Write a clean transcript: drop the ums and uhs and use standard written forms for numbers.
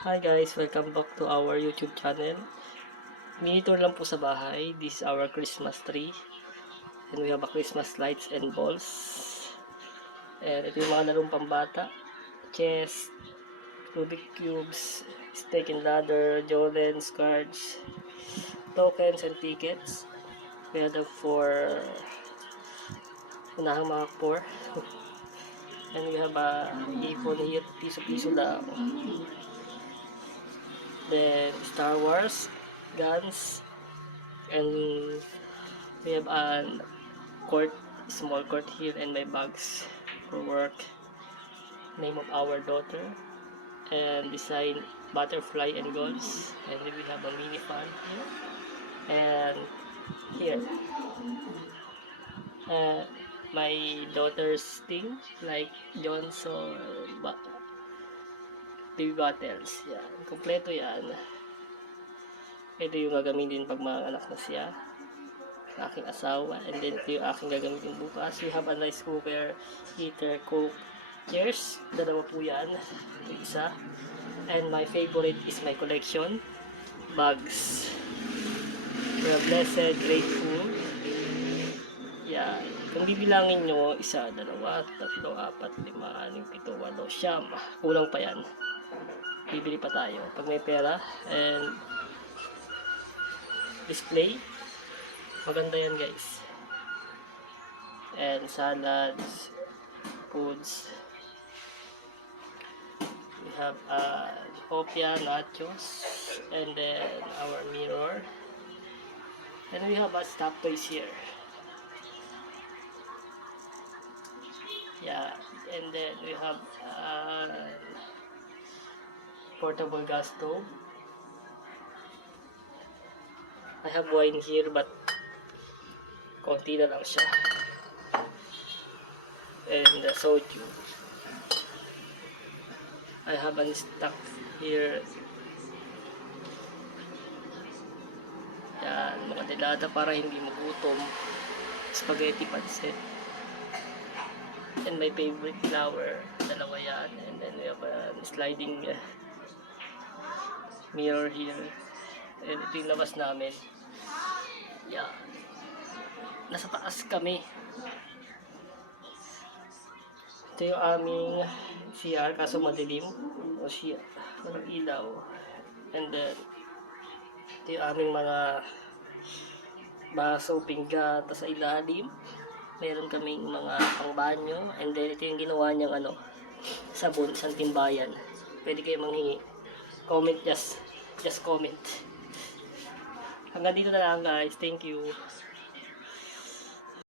Hi guys, welcome back to our YouTube channel. Mini tour lang po sa bahay. This is our Christmas tree. And we have a Christmas lights and balls. And ito yung mga larong pambata. Chess, Rubik cubes, stake and ladder, Jolens, cards, tokens and tickets. We have the four unahang mga four. And we have a ipon here, piso-piso lang. Then Star Wars, guns, and we have a court, small court here, and my bags for work. Name of our daughter, and design butterfly and goals. And then we have a mini fan here, and here, uh, my daughter's thing like Johnson, baby bottles. Yan, kompleto yan. Ito yung gagamitin pag mga anak na siya, aking asawa, and then ito yung aking gagamitin bukas. We have a rice cooker, heater, cook, chairs, dalawa po yan, ito isa, and my favorite is my collection, bags. We are blessed, grateful. Yan, kung bibilangin nyo, isa, dalawa, tatlo, apat, lima, anim, pito, walo, siyam, kulang pa yan, bibili pa tayo pag may pera. And display, maganda yan guys. And salads, foods, we have hopia, nachos, and then our mirror, and we have a stop toys here. Yeah, and then we have portable gas stove. I have wine here but konti na lang siya. And the soju. I have an stock here. Yan, mga delata para hindi magutom. Spaghetti pancit. And my favorite flower, dalawa yan. And then we have a sliding mirror here. And ito yung labas namin. Yeah. Nasa taas kami. Ito yung aming CR kaso madilim. O siya, walang ilaw. And then ito yung aming mga baso, pinggan, sa ilalim. Meron kaming mga pangbanyo. And then ito yung ginawa niyang sabon, isang timbayan. Pwede kayo manghingi. Comment, just comment. Hanggang dito na lang guys. Thank you.